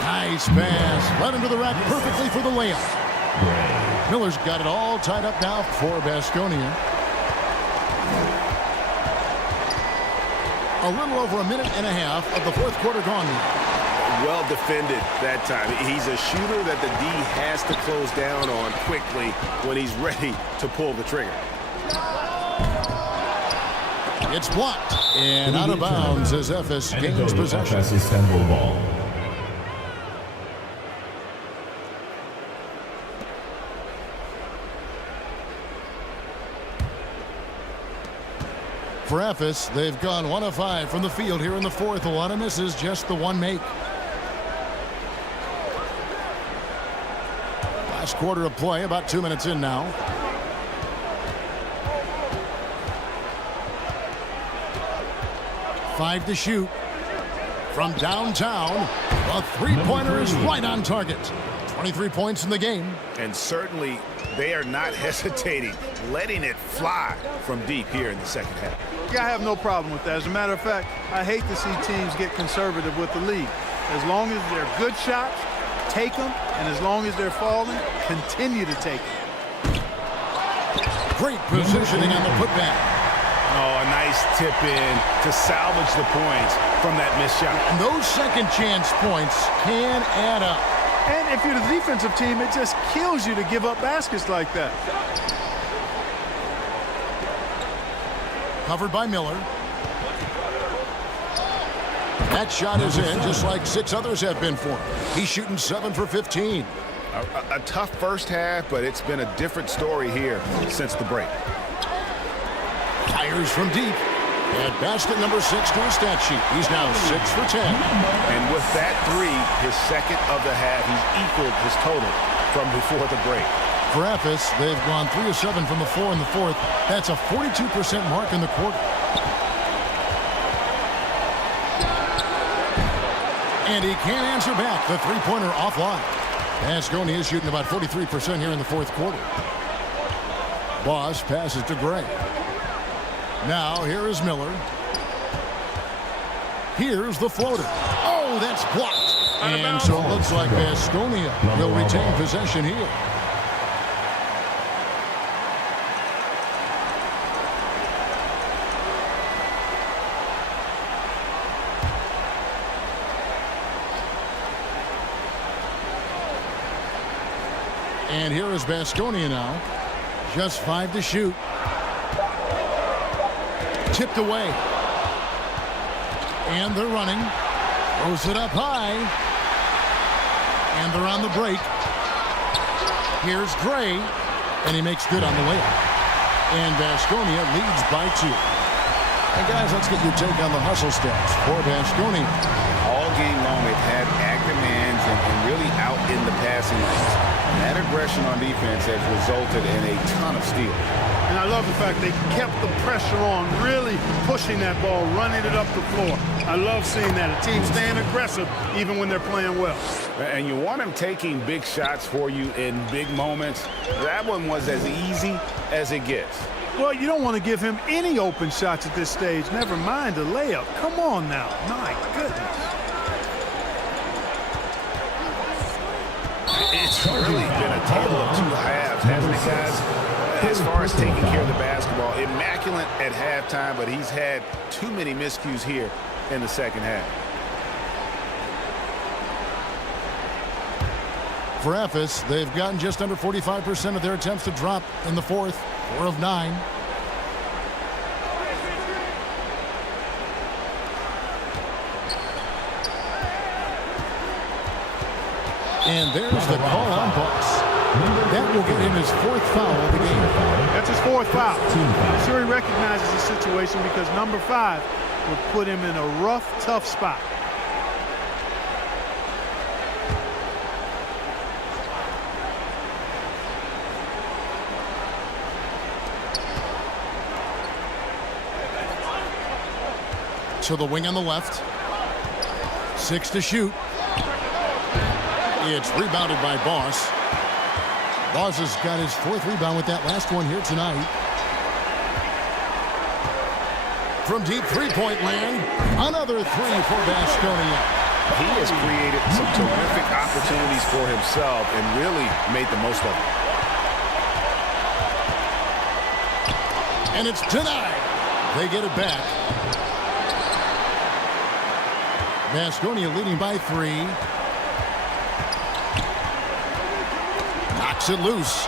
Nice pass. Right into the rack perfectly for the layup. Miller's got it all tied up now for Vasconia. A little over a minute and a half of the fourth quarter gone now. Well defended that time. He's a shooter that the D has to close down on quickly when he's ready to pull the trigger. It's blocked and out of bounds as Ephes gains possession. For Ephes, they've gone 1 of 5 from the field here in the fourth. A lot of misses, just the one make. Last quarter of play, about 2 minutes in now. Five to shoot. From downtown, a three-pointer is right on target. 23 points in the game. And certainly they are not hesitating, letting it fly from deep here in the second half. Yeah, I have no problem with that. As a matter of fact, I hate to see teams get conservative with the lead. As long as they're good shots, take them, and as long as they're falling, continue to take them. Great positioning on the putback. Oh, a nice tip in to salvage the points from that missed shot. And those second chance points can add up. And if you're the defensive team, it just kills you to give up baskets like that. Covered by Miller. That shot is in, just like 6 others have been for him. He's shooting 7 for 15. A tough first half, but it's been a different story here since the break. Fires from deep. And basket number 6 to his stat sheet. He's now 6 for 10. And with that 3, his second of the half, he's equaled his total from before the break. For Ephes, they've gone 3 of 7 from the floor in the fourth. That's a 42% mark in the quarter. And he can't answer back. The three-pointer offline. Vasconia is shooting about 43% here in the fourth quarter. Boss passes to Gray. Now, here is Miller. Here's the floater. Oh, that's blocked. And so it looks like Vasconia will retain possession here. And here is Vasconia now. Just 5 to shoot. Tipped away. And they're running. Throws it up high. And they're on the break. Here's Gray. And he makes good on the layup. And Vasconia leads by 2. And guys, let's get your take on the hustle stats for Vasconia. All game long, they've had active hands and really out in the passing lanes. That aggression on defense has resulted in a ton of steals. And I love the fact they kept the pressure on, really pushing that ball, running it up the floor. I love seeing that. A team staying aggressive even when they're playing well. And you want him taking big shots for you in big moments. That one was as easy as it gets. Well, you don't want to give him any open shots at this stage. Never mind a layup. Come on now. My goodness. It's really been a tale of two halves, hasn't it, guys? As far as taking care of the basketball, immaculate at halftime, but he's had too many miscues here in the second half. For Ephes, they've gotten just under 45% of their attempts to drop in the fourth, 4 of 9. And there's the call on Boss. That will get him his 4th foul of the game. That's his 4th foul. I'm sure he recognizes the situation because number 5 would put him in a rough, tough spot. To the wing on the left. 6 to shoot. It's rebounded by Boss. Boss has got his 4th rebound with that last one here tonight. From deep three-point land, another 3 for Baskonia. He has created some terrific opportunities for himself and really made the most of it. And it's denied. They get it back. Baskonia leading by 3. Knocks it loose.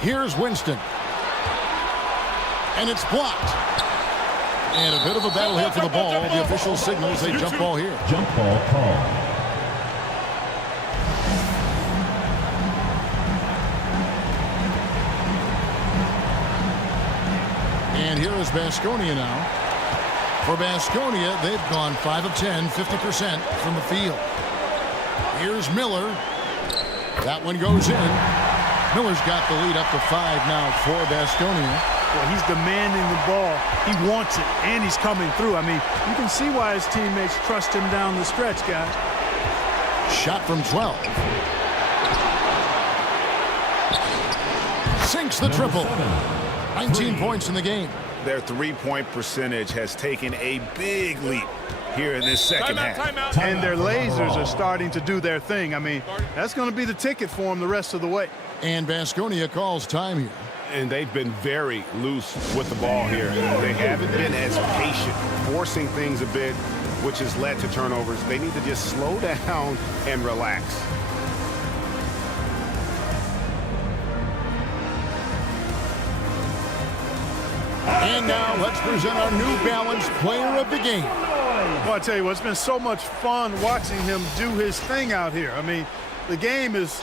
Here's Winston. And it's blocked. And a bit of a battle here for the ball. The official signals a jump ball here. Jump ball call. And here is Baskonia now. For Baskonia, they've gone 5 of 10, 50% from the field. Here's Miller. That one goes in. Miller's got the lead up to 5 now for Baskonia. Well, he's demanding the ball. He wants it, and he's coming through. I mean, you can see why his teammates trust him down the stretch, guys. Shot from 12. Sinks the triple. 19 points in the game. Their three-point percentage has taken a big leap here in this second half. And their lasers are starting to do their thing. I mean, that's going to be the ticket for them the rest of the way. And Baskonia calls time here. And they've been very loose with the ball here. They haven't been as patient, forcing things a bit, which has led to turnovers. They need to just slow down and relax. And now let's present our New Balance Player of the Game. Well, I tell you what, it's been so much fun watching him do his thing out here. I mean, the game is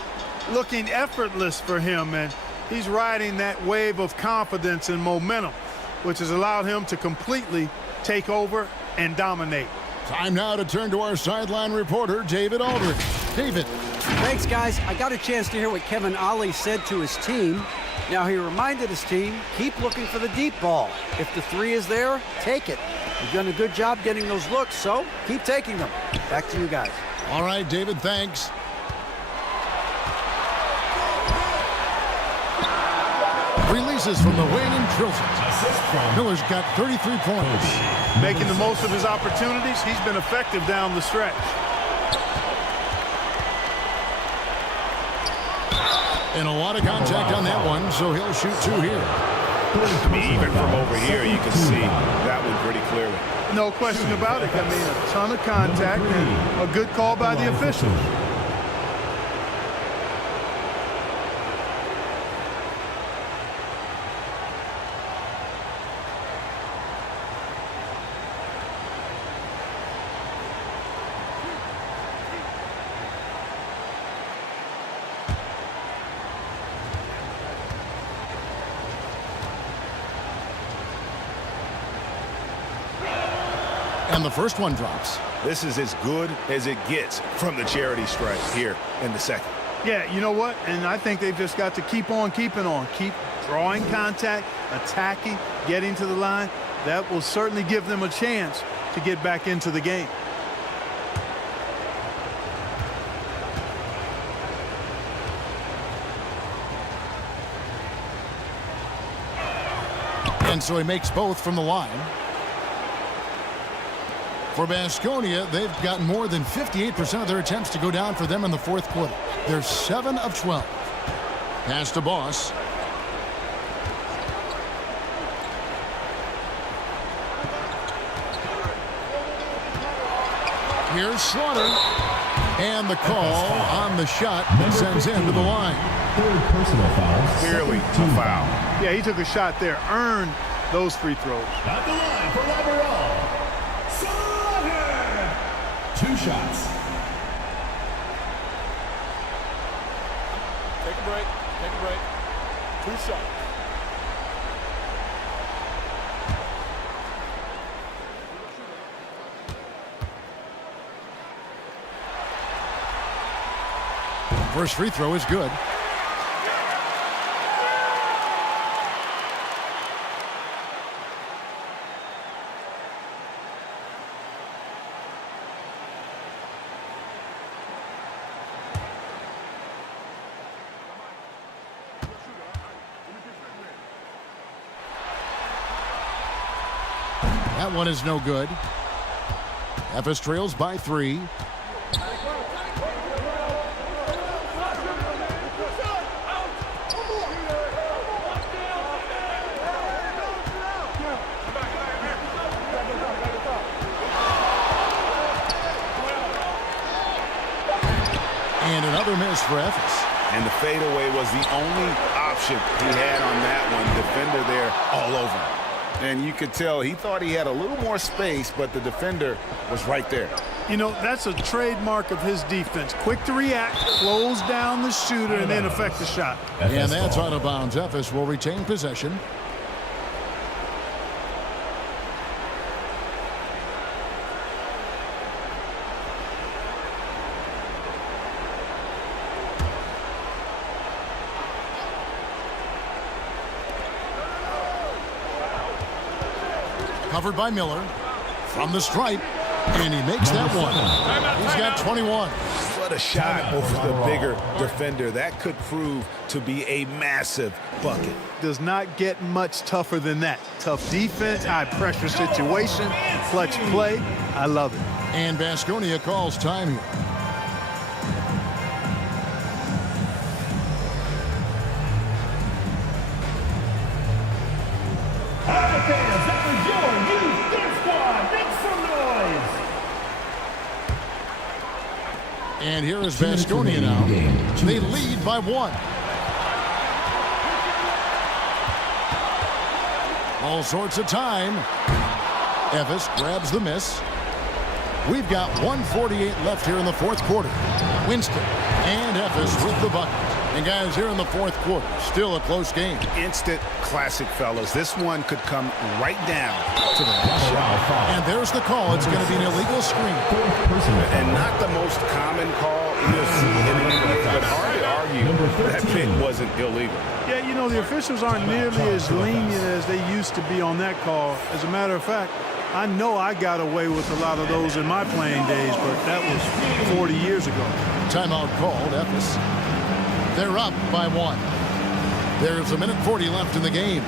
looking effortless for him, and he's riding that wave of confidence and momentum, which has allowed him to completely take over and dominate. Time now to turn to our sideline reporter, David Aldridge. David. Thanks, guys. I got a chance to hear what Kevin Ollie said to his team. Now, he reminded his team, keep looking for the deep ball. If the 3 is there, take it. You've done a good job getting those looks, so keep taking them. Back to you guys. All right, David, thanks. Releases from the wing and drills it. Miller's got 33 points. Making the most of his opportunities. He's been effective down the stretch. And a lot of contact on that one, so he'll shoot 2 here. I mean, even from over here, you can see that one pretty clearly. No question about it. I mean, a ton of contact and a good call by the officials. And the first one drops. This is as good as it gets from the charity stripe here in the second. Yeah, you know what? And I think they've just got to keep on keeping on. Keep drawing contact, attacking, getting to the line. That will certainly give them a chance to get back into the game. And so he makes both from the line. For Baskonia, they've gotten more than 58% of their attempts to go down for them in the fourth quarter. They're 7 of 12. Pass to Boss. Here's Slaughter. And the call on the shot that sends him to the line. Third personal foul. Clearly a foul. Yeah, he took a shot there, earned those free throws. At the line for Laveral. Slaughter. 2 shots. Take a break. Take a break. 2 shots. First free throw is good. That one is no good. Ephes trails by 3. And another miss for Ephes. And the fadeaway was the only option he had on that one. Defender there all over him. And you could tell he thought he had a little more space, but the defender was right there. You know, that's a trademark of his defense. Quick to react, close down the shooter, and then affect the shot. And that's out of bounds. Ephes will retain possession. Covered by Miller from the stripe, and he makes that one. He's got 21. What a shot over the bigger defender. That could prove to be a massive bucket. Does not get much tougher than that. Tough defense, high pressure situation, clutch play. I love it. And Baskonia calls time here. And here is Baskonia now. They lead by 1. All sorts of time. Ephes grabs the miss. We've got 1:48 left here in the fourth quarter. Winston and Ephes with the bucket. And guys, here in the fourth quarter, still a close game. Instant classic, fellas. This one could come right down to the next shot. And there's the call. It's going to be an illegal screen. And not the most common call you'll see in the NBA, but hard to argue that pick wasn't illegal. Yeah, you know, the officials aren't nearly as lenient as they used to be on that call. As a matter of fact, I know I got away with a lot of those in my playing days, but that was 40 years ago. Timeout called. Ephes. They're up by 1. There's 1:40 left in the game.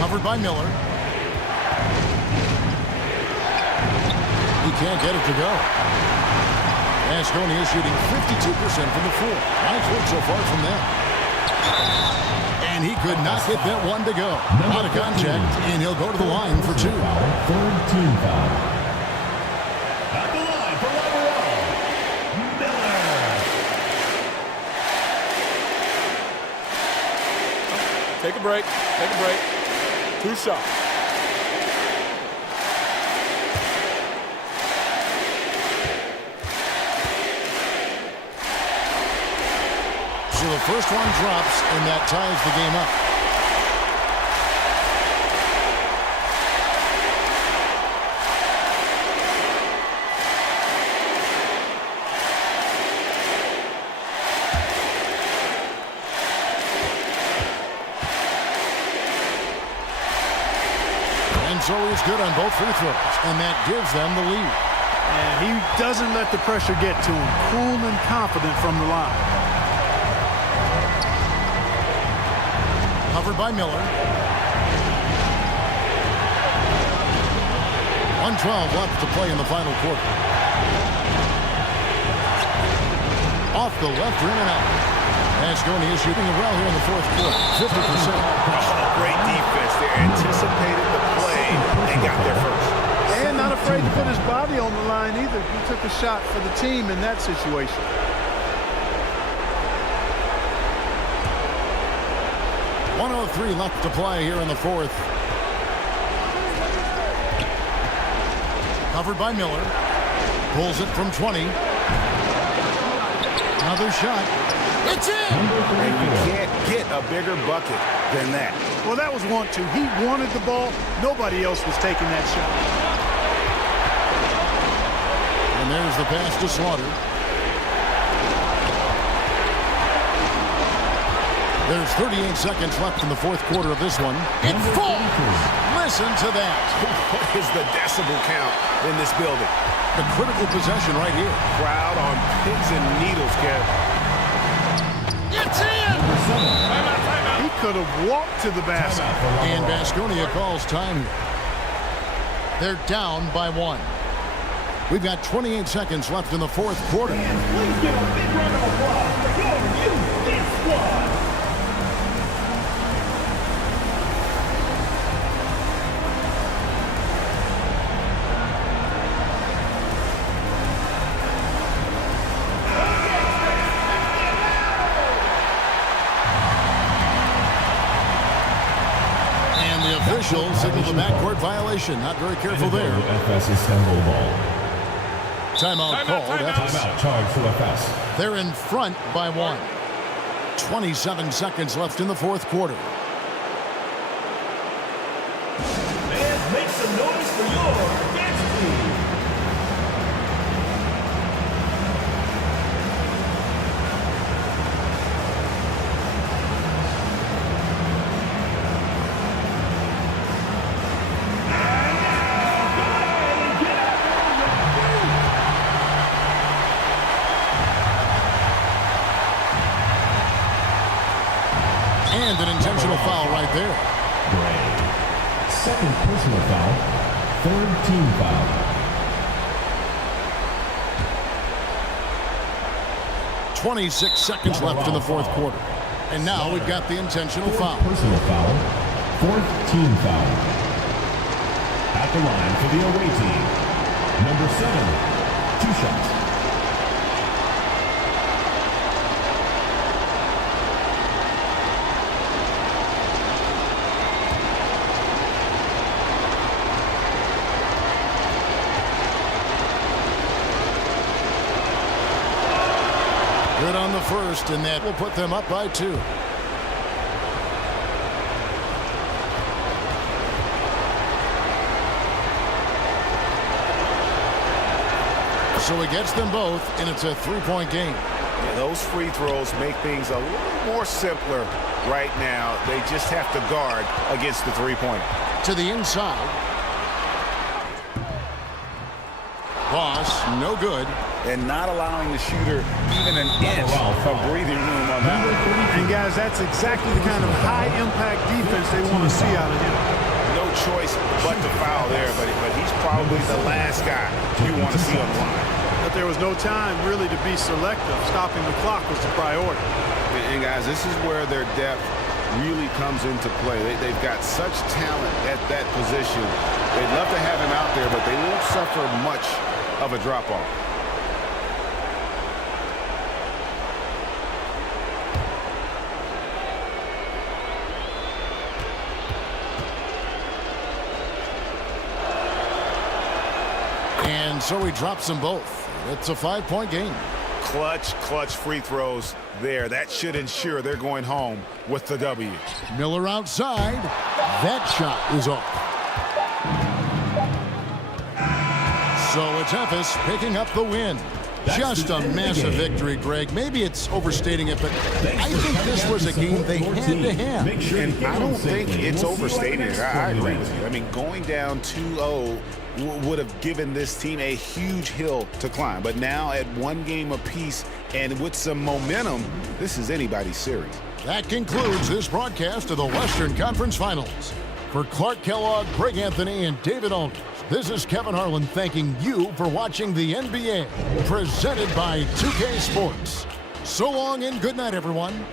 Covered by Miller. He can't get it to go. Baskonia is shooting 52% from the floor. Nice work so far from them. And he could not get that one to go. Out of contact, and he'll go to the line for 2. Third team foul. At the line for Laveral. Miller. Take a break. Take a break. 2 shots. The first one drops, and that ties the game up. And so he's good on both free throws, and that gives them the lead. And he doesn't let the pressure get to him. Cool and confident from the line. Covered by Miller. 1:12 left to play in the final quarter. Off the left rim and out. Asconi is shooting it well here in the fourth quarter. 50%. Oh, great defense. They anticipated the play and got there first. And not afraid to put his body on the line either. He took a shot for the team in that situation. .103 left to play here in the fourth. Covered by Miller. Pulls it from 20. Another shot. It's in! And you can't get a bigger bucket than that. Well, that was want to. He wanted the ball. Nobody else was taking that shot. And there's the pass to Slaughter. There's 38 seconds left in the fourth quarter of this one. It falls! Listen to that. What is the decibel count in this building? The critical possession right here. Crowd on pins and needles, Kev. It's in! He could have walked to the basket. And Baskonia calls time. They're down by 1. We've got 28 seconds left in the fourth quarter. And please give a big round of applause for your youth squad. Official signaled the backcourt violation. Not very careful there. Timeout called. Timeout charged to FS. They're in front by 1. 27 seconds left in the fourth quarter. Fans, make some noise for your best team. And an intentional foul right there. Second personal foul. Third team foul. .26 seconds left in the fourth quarter. And now we've got the intentional foul. Personal foul. Fourth team foul. At the line for the away team. Number 7. 2 shots. Good on the first, and that will put them up by 2. So he gets them both, and it's a 3-point game. Yeah, those free throws make things a little more simpler right now. They just have to guard against the three-pointer. To the inside. Boss, no good. And not allowing the shooter even an inch of breathing room on that. And guys, that's exactly the kind of high-impact defense they want to see out of him. No choice but to foul there, but he's probably the last guy you want to see on the line. But there was no time really to be selective. Stopping the clock was the priority. And guys, this is where their depth really comes into play. They've got such talent at that position. They'd love to have him out there, but they won't suffer much of a drop-off. And so he drops them both. It's a 5-point game. Clutch free throws there. That should ensure they're going home with the W. Miller outside. That shot is off. So it's Memphis picking up the win. Just a massive victory, Greg. Maybe it's overstating it, but I think this was a game they had to have. And I don't think it's overstating it. I agree with you. I mean, going down 2-0 would have given this team a huge hill to climb. But now at one game apiece and with some momentum, this is anybody's series. That concludes this broadcast of the Western Conference Finals. For Clark Kellogg, Greg Anthony, and David Aldridge, this is Kevin Harlan thanking you for watching the NBA, presented by 2K Sports. So long and good night, everyone.